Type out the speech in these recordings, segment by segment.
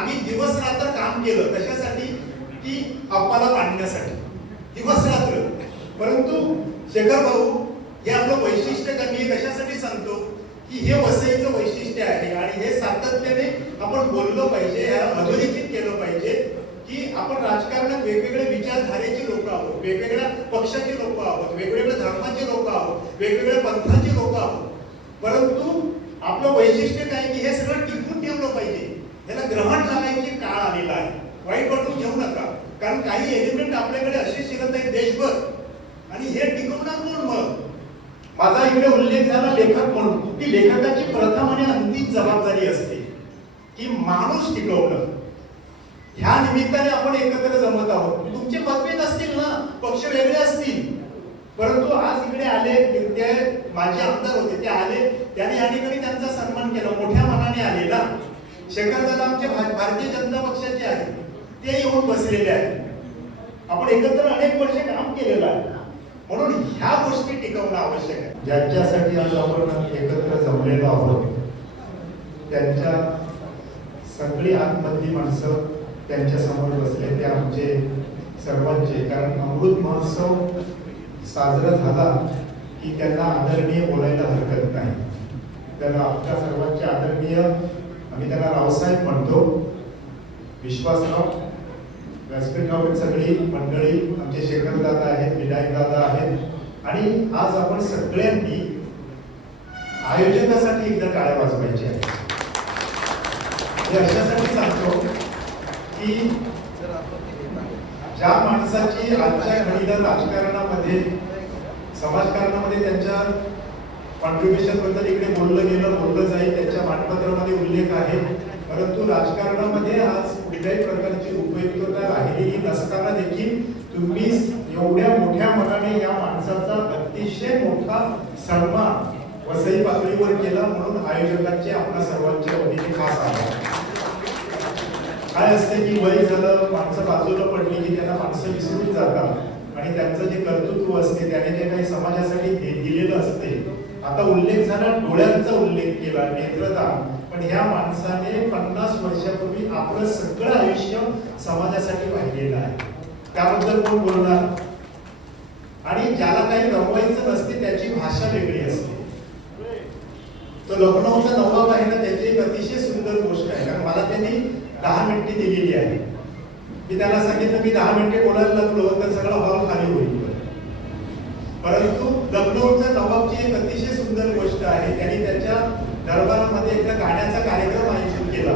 आम्ही दिवस रात्र काम केलं कशासाठी? की अप्पाला आणण्यासाठी. दिवस रात्र. परंतु शेखर भाऊ हे आपलं वैशिष्ट्य त्यांनी कशासाठी सांगतो? की हे वसईचं वैशिष्ट्य आहे आणि हे सातत्याने आपण बोललो पाहिजे अधोरेखित केलं पाहिजे की आपण राजकारणात वेगवेगळे विचारधारेचे लोक आहोत वेगवेगळ्या पक्षाची लोक आहोत वेगवेगळ्या धर्माचे लोक आहोत वेगवेगळ्या पंथाचे लोक आहोत. परंतु आपलं वैशिष्ट्य काय की हे सगळं टिकून ठेवलं पाहिजे. याला ग्रहण लागायची काळ आलेला आहे. वाईट वाटून घेऊ नका. कारण काही एलिमेंट आपल्याकडे असे शिकत आहेत देशभर. आणि हे टिकवणार कोण मग. माझा इकडे उल्लेख झाला लेखक म्हणून. ती लेखकाची प्रथम आणि अंतिम जबाबदारी असते. की माणूस टिकवणं. ह्या निमित्ताने आपण एकत्र जमत आहोत. तुमचे मतभेद असतील ना? पक्ष वेगळे असतील. परंतु आज इकडे आले ते माझे आमदार होते ते आले. त्याने या ठिकाणी त्यांचा सन्मान केला. मोठ्या मनाने आलेला. शेखर दादा आमचे भारतीय जनता पक्षाचे आहेत. ते येऊन बसलेले आहेत. आपण एकत्र अनेक वर्ष काम केलेलं आहे. म्हणून ह्या गोष्टी टिकवणं आवश्यक आहे. ज्यांच्यासाठी आज आपण एकत्र जमलेलो आहोत त्यांच्या सगळी आतमधली माणसं त्यांच्यासमोर बसले. ते आमचे सर्वांचे कारण अमृत महोत्सव साजरा झाला की त्यांना आदरणीय बोलायला हरकत नाही. त्यांना आपल्या सर्वांचे आदरणीय आम्ही त्यांना रावसाहेब म्हणतो. विश्वासराव व्यासपीठावरील सगळी मंडळी आमचे शेखर दादा आहेत विनायक दादा आहेत. आणि आज आपण सगळ्यांनी आयोजकासाठी एकदा टाळ्या वाजवायची आहे हे अशासाठी सांगतो की ज्या माणसाची आजच्या घडीला राजकारणामध्ये समाजकारणामध्ये त्यांच्या कॉन्ट्रीब्युशनबद्दल इकडे बोललं गेलं बोललं जाईल त्याच्या मानपत्रामध्ये उल्लेख आहे. परंतु राजकारणामध्ये आज कुठल्याही प्रकारची उपयुक्तता राहिलेली नसताना देखील तुम्ही एवढ्या मोठ्या मनाने या माणसाचा अतिशय मोठा सन्मान वसई पातळीवर केला म्हणून आयोजकांचे आपल्या सर्वांच्या वतीने खास आभार. काय असते की वय झालं माणसं बाजूला पडली की त्यांना माणसं विसरून जातात. आणि त्यांचं जे कर्तृत्व असते त्याने जे काही समाजासाठी दिलेलं असते आता उल्लेख झाला डोळ्यांचा उल्लेख केला नेत्रदान पण ह्या माणसाने पन्नास वर्षापूर्वी आपलं सगळं आयुष्य समाजासाठी वाहिलेलं आहे. त्याबद्दल कोण बोलणार? आणि ज्याला काही रमवायचं नसते त्याची भाषा वेगळी असते. तो लखनौचा नवाब आहे ना त्याची एक अतिशय सुंदर गोष्ट आहे. कारण मला त्यांनी दहा मिनिटे दिलेली आहे. मी त्याला सांगितलं मी दहा मिनिटे बोलायला लागलो तर सगळा हॉल खाली होईल. परंतु लखनौच्या नवाबची एक अतिशय सुंदर गोष्ट आहे. त्यांनी त्याच्या दरबारामध्ये एकदा गाण्याचा कार्यक्रम आयोजित केला.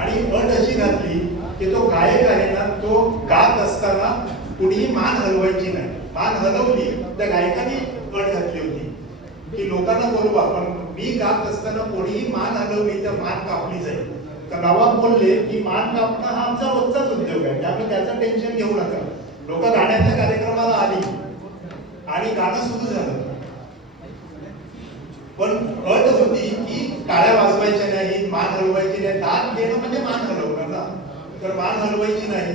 आणि अट अशी घातली की तो गायक आहे ना तो गात असताना कुणीही मान हलवायची नाही. मान हलवली त्या गायकाने अट घातली होती. की लोकांना बोलवा पण मी गात असताना कोणीही मान हलवली तर मान कापली जाईल. तर नवाब बोलले की मान कापणं हा आमचा रोजचाच उद्योग आहे. त्यामुळे त्याचं टेन्शन घेऊ नका. लोक गाण्याच्या कार्यक्रमाला आली. आणि गाणं सुरू झालं. पण अट होती की टाळ्या वाजवायच्या नाही मान हलवायची नाही. दान देणं म्हणजे मान हलवणं ना? तर मान हलवायची नाही.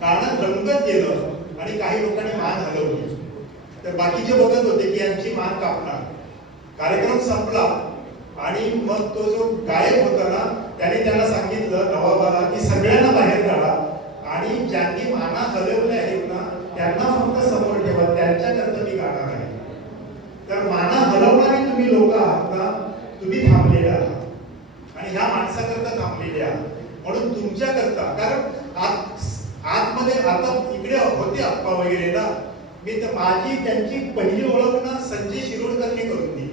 गाणं रंगत गेलं आणि काही लोकांनी मान हलवली. तर बाकीचे बघत होते की यांची मान कापणार. कार्यक्रम संपला आणि मग तो जो गायक होता ना त्याने त्याला सांगितलं नवाबाला की सगळ्यांना बाहेर काढा आणि ज्यांनी माना हलवल्या आहेत ना त्यांना फक्त समोर ठेवा त्यांच्याकरता मी गाणार आहे तर माना हलवणारे तुम्ही लोक आहात ना तुम्ही थांबलेले आहात. आणि ह्या माणसाकरता थांबलेले आहात. म्हणून तुमच्याकरता कारण आत आतमध्ये आता इकडे होते आप्पा वगैरे ना मी तर माझी त्यांची पहिली ओळख ना संजय शिरोडकरने करून दिली.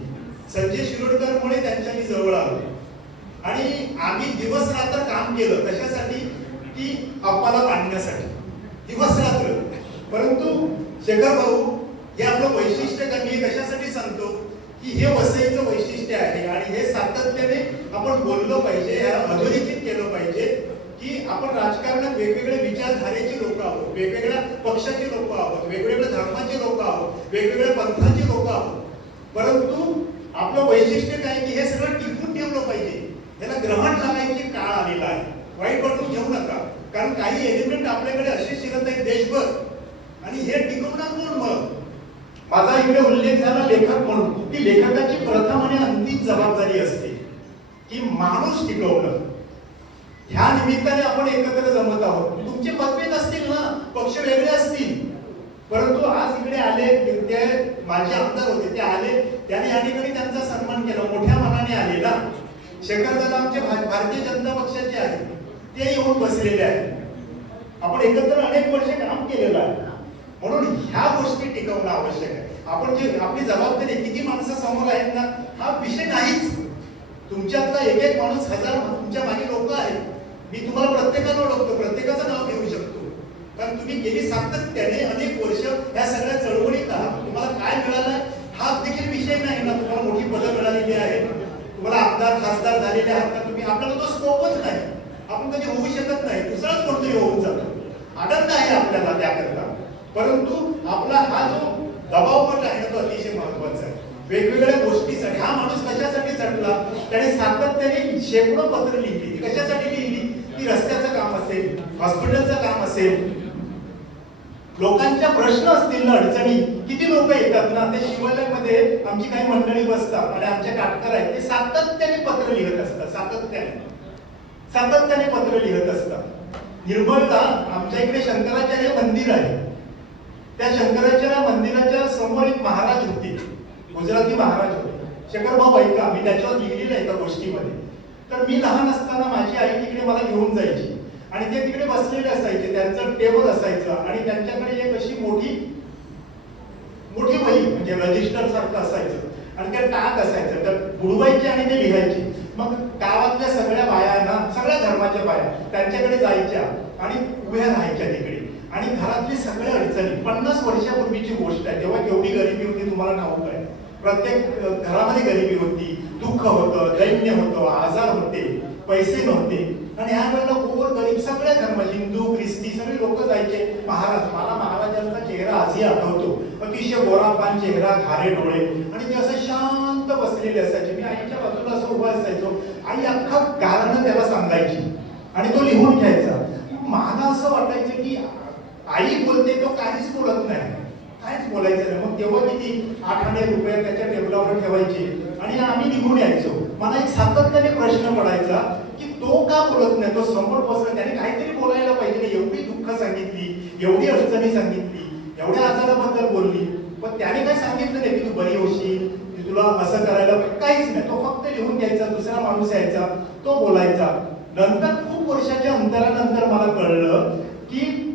संजय शिरोडकरमुळे त्यांच्या मी जवळ आलो. आणि आम्ही दिवस रात्र काम केलं कशासाठी? की अप्पाला बांधण्यासाठी दिवस रात्र. परंतु शेखर भाऊ हे आपलं वैशिष्ट्य कमी कशासाठी सांगतो? की हे वसईचं वैशिष्ट्य आहे. आणि हे सातत्याने आपण बोललो पाहिजे याला अधोरेखित केलं पाहिजे की आपण राजकारणात वेगवेगळ्या विचारधारेची लोक आहोत वेगवेगळ्या पक्षाची लोक आहोत वेगवेगळ्या धर्माचे लोक आहोत वेगवेगळ्या पंथाची लोक आहोत. परंतु आपलं वैशिष्ट्य काय की हे सगळं टिकून ठेवलं पाहिजे. याला ग्रहण लागायची काळ आलेला आहे. वाईट वाटून घेऊ नका कारण काही एलिमेंट आपल्याकडे असे शिरत आहेत देशभर आणि हे टिकवणार कोण मग माझा इकडे उल्लेख झाला लेखक म्हणून. ती लेखकाची प्रथम आणि अंतिम जबाबदारी असते. की माणूस टिकवणं. ह्या निमित्ताने आपण एकत्र जमत आहोत. तुमचे मतभेद असतील ना पक्ष वेगळे असतील. परंतु आज इकडे आले ते माझे आमदार होते ते आले. त्याने या ठिकाणी त्यांचा सन्मान केला मोठ्या मनाने आले ना शेखर दादा आमचे भा- भारतीय जनता पक्षाचे आहेत. ते येऊन बसलेले आहेत. आपण एकत्र अनेक वर्ष काम केलेलं आहे. म्हणून ह्या गोष्टी टिकवणं आवश्यक आहे. आपण जे आपली जबाबदारी किती माणसं समोर आहेत ना हा विषय नाहीच. तुमच्यातला एक एक माणूस हजार तुमच्या मागे लोक आहेत. मी तुम्हाला प्रत्येकाला ओळखतो प्रत्येकाचं नाव घेऊ शकतो. कारण तुम्ही गेली सातत्याने अनेक वर्ष या सगळ्या चळवळीत आहात. तुम्हाला काय मिळालं? हा देखील विषय नाही ना. तुम्हाला मोठी पदं मिळालेली आहेत. तुम्हाला आमदार खासदार झालेले आहात का तुम्ही आपल्याला तो स्कोपच नाही. आपण कधी होऊ शकत नाही. दुसराच कोणतरी होऊन जातो. आनंद आहे आपल्याला त्याकरता. परंतु आपला हा जो दबाव पण ना तो अतिशय महत्त्वाचा आहे. वेगवेगळ्या गोष्टीसाठी हा माणूस कशासाठी चढला? त्याने सातत्याने शेकडो पत्र लिहिली. ती कशासाठी लिहिली? ती रस्त्याचं काम असेल हॉस्पिटलचं काम असेल. लोकांच्या प्रश्न असतील ना अडचणी किती लोक येतात ना? ते शिवालयामध्ये आमची काही मंडळी बसतात आणि आमचे काटकर आहेत. ते सातत्याने पत्र लिहत असतात सातत्याने. सातत्याने पत्र लिहत असतात. निर्मळता आमच्या इकडे शंकराचार्य मंदिर आहे. त्या शंकराच्या मंदिराच्या समोर एक महाराज होते. गुजराती महाराज होते. शंकरभाऊ ऐका मी त्याच्यावर लिहिलेलं आहे एका गोष्टीमध्ये. तर मी लहान असताना माझी आई तिकडे मला घेऊन जायची. आणि ते तिकडे बसलेले असायचे त्यांचं टेबल असायचं आणि त्यांच्याकडे एक अशी मोठी मोठी वही म्हणजे रजिस्टर सारखं असायचं. आणि ते टाक असायचं तर बुडवायचे आणि ते लिहायचे. मग गावातल्या सगळ्या बाया ना सगळ्या धर्माच्या बाया त्यांच्याकडे जायच्या आणि उभ्या राहायच्या तिकडे. आणि घरातली सगळ्या अडचणी. पन्नास वर्षापूर्वीची गोष्ट आहे. तेव्हा केवढी गरिबी होती तुम्हाला ठाऊक आहे? प्रत्येक घरामध्ये गरिबी होती. दुःख होतं दैन्य होतं आजार होते पैसे नव्हते. आणि ह्या वेळेला गोर गरीब? सगळ्या धर्म हिंदू ख्रिस्ती सगळे लोक जायचे. महाराज मला महाराजांचा चेहरा आजही आठवतो. अतिशय गोरापान चेहरा घारे डोळे. आणि ते असं शांत बसलेले असायचे. मी आईच्या बाजूला असं उभा असायचो. आई अख्खा कारण त्याला सांगायची. आणि तो लिहून घ्यायचा. मला असं वाटायचं की आई बोलते तो काहीच बोलत नाही. काहीच बोलायचं नाही. मग तेव्हा किती? आठ आणे रुपये त्याच्या टेबलावर ठेवायचे. आणि आम्ही निघून यायचो. मला एक सातत्याने प्रश्न पडायचा की तो का बोलत नाही? तो समोर बसला. त्याने काहीतरी बोलायला पाहिजे एवढी दुःख सांगितली एवढी अडचणी सांगितली एवढ्या आजाराबद्दल बोलली. पण त्याने काय सांगितलं नाही? की तू बरी होशील की तुला असं करायला काहीच नाही. तो फक्त लिहून घ्यायचा दुसरा माणूस यायचा तो बोलायचा. नंतर खूप वर्षाच्या अंतरानंतर मला कळलं की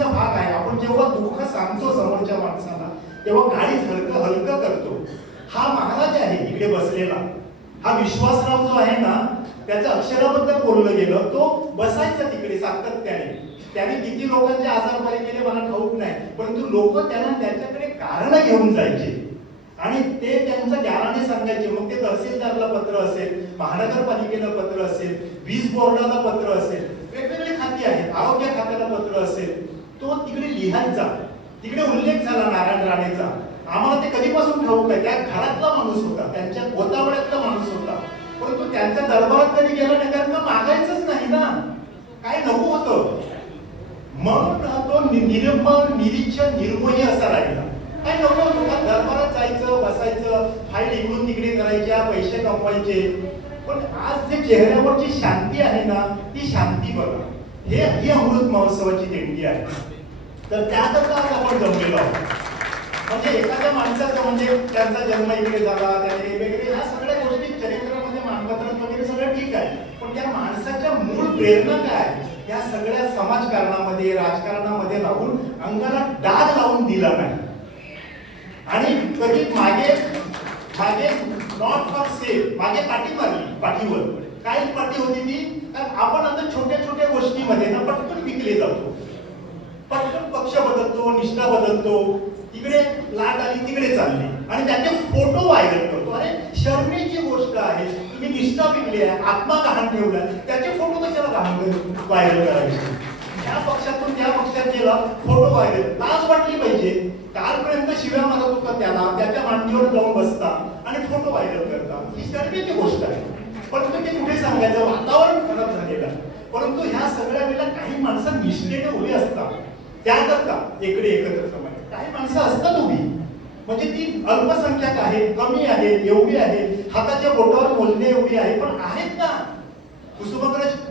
काउन्सिलिंगचा भाग आहे. आपण जेव्हा दुःख सांगतो समोरच्या माणसाला तेव्हा गाडीच हलकं हलकं करतो. हा महाराज आहे इकडे बसलेला हा विश्वासराव जो आहे ना त्याच्या अक्षराबद्दल बोललं गेलं तो बसायचा तिकडे सातत्याने. त्याने किती लोकांचे आजार बरे केले मला ठाऊक नाही. परंतु लोक त्यांना त्याच्याकडे कारण घेऊन जायचे. आणि ते त्यांचं ज्ञानाने सांगायचे. मग ते तहसीलदारला पत्र असेल महानगरपालिकेला पत्र असेल वीज बोर्डाला पत्र असेल वेगवेगळी खाती आहेत आरोग्य खात्याला पत्र असेल. तो तिकडे लिहायचा तिकडे उल्लेख झाला नारायण राणेचा. आम्हाला ते कधीपासून ठाऊक आहे? त्या घरातला माणूस होता त्यांच्या गोतावळ्यातला माणूस होता. परंतु त्यांच्या दरबारात कधी गेला नाही? कारण मागायचंच नाही ना? काय नको होतं? मग तो निरपण निरीक्षण निर्मोही असा राहिला. काय नको होतं? का दरबारात जायचं बसायचं फाईल इकडून तिकडे करायच्या पैसे कमवायचे? पण आज जे चेहऱ्यावरची शांती आहे ना ती शांती बघा. हे ही अमृत महोत्सवाची देणगी आहे. तर त्याकरता आज आपण जमलेलो आहोत? म्हणजे एखाद्या माणसाचं म्हणजे त्यांचा जन्म इकडे झाला त्याने वेगळे ह्या सगळ्या गोष्टी चरित्रामध्ये मानपत्रात वगैरे सगळं ठीक आहे. पण त्या माणसाच्या मूळ प्रेरणा काय? या सगळ्या समाजकारणामध्ये राजकारणामध्ये राहून अंगाला डाग लावून दिला नाही. आणि कधी मागे मागे नॉट फॉर सेफ मागे पाठी मारली पाठीवर. काही पाठी होती ती कारण आपण आता छोट्या छोट्या गोष्टीमध्ये ना पटकन विकले जातो. पटकन पक्ष बदलतो निष्ठा बदलतो. तिकडे लाट आली तिकडे चालली. आणि त्याचे फोटो व्हायरल करतो. अरे शर्मेची गोष्ट आहे. तुम्ही निष्ठा विकली आहे आत्मा गहाण ठेवला त्याचे फोटो कशाला गहाण व्हायरल करायचे. त्या पक्षातून त्या पक्षात गेला फोटो व्हायरल लाज वाटली पाहिजे. कालपर्यंत शिव्या मारत होता त्याला. त्याच्या मांडीवर जाऊन बसता. आणि फोटो व्हायरल करता. ही शर्मेची गोष्ट आहे. परंतु ते कुठे सांगायचं? वातावरण खराब झालेलं परंतु ह्या सगळ्या वेळेला काही माणसं निष्ठेने उभी असतात. त्याकरता इकडे एकत्र समाज काही माणसं असतात उभी. म्हणजे ती अल्पसंख्याक आहे कमी आहे एवढी आहे हाताच्या बोटावर मोजणे एवढी आहे पण आहेत ना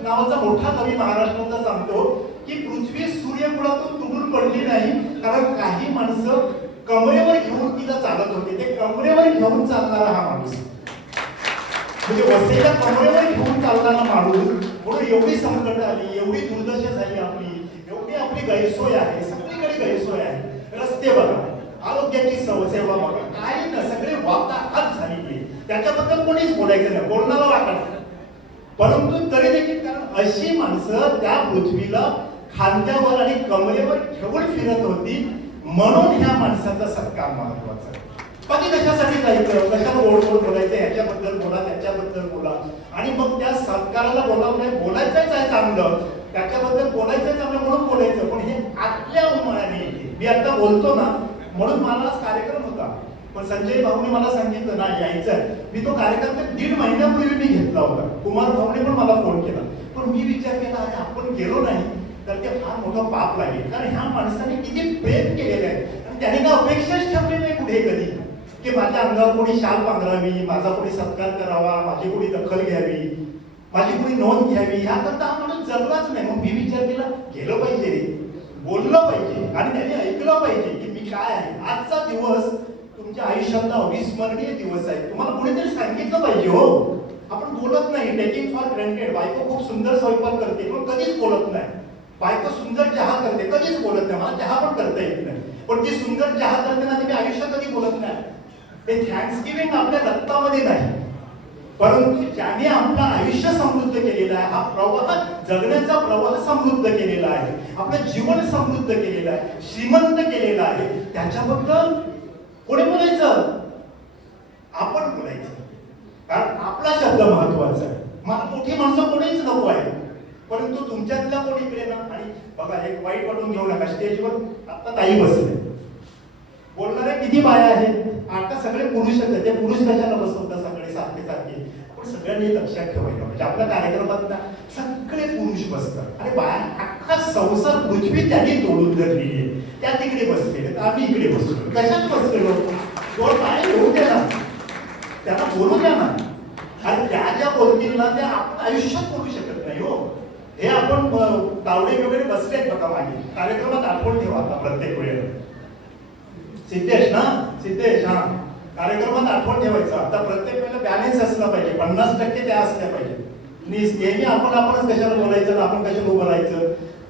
नावाचा मोठा कवी महाराष्ट्राचा सांगतो की पृथ्वी सूर्यकुळातून तुटून पडली नाही कारण काही माणसं कमरेवर घेऊन तिला चालत होते. ते कमरेवर घेऊन चालणारा हा माणूस. म्हणजे वसईला कमरेवर घेऊन चालताना माणूस म्हणून एवढी संकट आली एवढी दुर्दशा झाली आपली. आपली गैरसोय आहे. सगळीकडे गैरसोय आहे. रस्ते बघा. आरोग्याची सेवा बघा. काही ना सगळे वाताहात झालेली त्याच्याबद्दल कोणीच बोलायचं नाही. बोलणारा वाटत परंतु तरी देखील कारण अशी माणसं त्या पृथ्वीला खांद्यावर आणि कमरेवर ठेवून फिरत होती म्हणून ह्या माणसाचा सत्कार महत्त्वाचा आहे. बाकी कशासाठी जायचं कशाला गोड बोलायचं? याच्याबद्दल बोला त्याच्याबद्दल बोला. आणि मग त्या सत्काराला बोलावलंय बोलायचंच आहे चांगलं. त्याच्याबद्दल बोलायचं बोलायचं पण हे आतल्या मनाने येते. मी आता बोलतो ना म्हणून मला कार्यक्रम होता. पण संजय भाऊने मला सांगितलं ना यायचं आहे मी तो कार्यक्रम दीड महिन्यापूर्वी मी घेतला होता. कुमार भाऊने पण मला फोन केला. पण मी विचार केला अरे आपण गेलो नाही तर ते फार मोठं पाप लागेल. कारण ह्या माणसाने किती प्रेम केलेलं आहे. आणि त्याने काय अपेक्षाच ठेवली नाही कुठे कधी. की माझ्या अंगावर कोणी शाल पांघरावी माझा कोणी सत्कार करावा माझी कोणी दखल घ्यावी. माझी कुणी नोंद घ्यावी? ह्याकरता हा माणूस जगलाच नाही. मग मी विचार केला गेलं पाहिजे. रे बोललं पाहिजे. आणि त्याने ऐकलं पाहिजे की मी काय आहे. आजचा दिवस तुमच्या आयुष्यातला अविस्मरणीय दिवस आहे. तुम्हाला कुणीतरी सांगितलं पाहिजे हो. आपण बोलत नाही. टेकिंग फॉर ग्रँटेड बायको खूप सुंदर स्वयंपाक करते पण कधीच बोलत नाही. बायको सुंदर चहा करते कधीच बोलत नाही. मला चहा पण करता येत नाही. पण ती सुंदर चहा करते ना ते मी आयुष्यात कधी बोलत नाही. ते थँक्स गिव्हिंग आपल्या रक्तामध्ये नाही. परंतु ज्याने आपलं आयुष्य समृद्ध केलेलं आहे हा प्रवाह जगण्याचा प्रवाह समृद्ध केलेला आहे आपलं जीवन समृद्ध केलेलं आहे श्रीमंत केलेलं आहे त्याच्याबद्दल कोणी बोलायचं? आपण बोलायचं. कारण आपला शब्द महत्त्वाचा आहे. मला मोठी माणसं कोणीच नको आहे परंतु तुमच्यातल्या कोणी प्रेरणा आणि बघा एक वाईट वाटून घेऊ नका. स्टेजवर आता ताई बसले. बोलणाऱ्या किती बाया आहेत? आता सगळे पुरुषच आहेत ते पुरुष कशाला बसवतात सगळे सारखे सारखे. आपण सगळ्यांनी लक्षात ठेवायला म्हणजे आपल्या कार्यक्रमात ना सगळे पुरुष बसतात. आणि बाया अख्खा संसार पृथ्वी त्यांनी तोडून धरलेली आहे. त्या तिकडे बसलेले तर आम्ही इकडे बसलो कशात बसलेलो दोन बाया येऊ द्या ना. त्यांना बोलू द्या ना. आणि त्या ज्या बोलतील ना त्या आपण आयुष्यात बोलू शकत नाही हो. हे आपण तावडे वगैरे बसलेत बघा मागे. कार्यक्रमात आठवण ठेवा आता प्रत्येक वेळेला. सिद्धेश ना? सिद्धेश हा. कार्यक्रमात आठवण ठेवायचं. आता प्रत्येक वेळेला बॅलन्स असला पाहिजे. पन्नास टक्के त्या असल्या पाहिजे. नेहमी आपण आपणच कशाला बोलायचं आपण कशाला उभं राहायचं?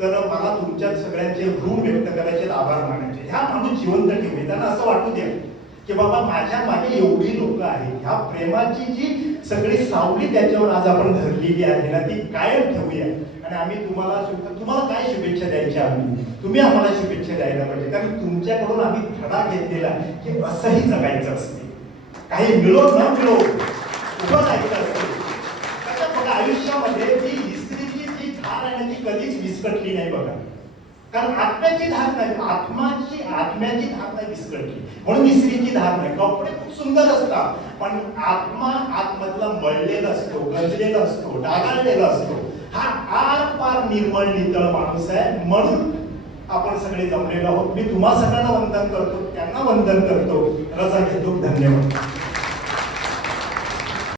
तर मला तुमच्या सगळ्यांचे ऋण व्यक्त करायचे आभार मानायचे. ह्या माणूस जिवंत ठेवले त्यांना असं वाटू द्या की बाबा माझ्या मागे एवढी लोक आहेत. ह्या प्रेमाची जी सगळी सावली त्याच्यावर आज आपण धरलेली आहे ना ती कायम ठेवूया. आणि आम्ही तुम्हाला तुम्हाला काय शुभेच्छा द्यायच्या आम्ही? तुम्ही आम्हाला शुभेच्छा द्यायला पाहिजे. कारण तुमच्याकडून आम्ही धडा घेतलेला की असंही जगायचं असते. काही मिळो न मिळो उभं राहायचं असते. बघा आयुष्यामध्ये ती इस्त्रीची जी धार आहे ना ती कधीच विस्कटली नाही बघा. कारण आत्म्याची धार नाही आत्माची आत्म्याची धार नाही विस्कटली. म्हणून इस्त्रीची धार नाही. कपडे खूप सुंदर असतात पण आत्मा आतमधला मळलेला असतो गंजलेला असतो डागाळलेला असतो. हा आर पार निर्मळ नितळ माणूस आहे. म्हणून आपण सगळे जमलेलो आहोत. मी तुम्हा सगळ्यांना वंदन करतो त्यांना वंदन करतो. रजा घेतो. धन्यवाद.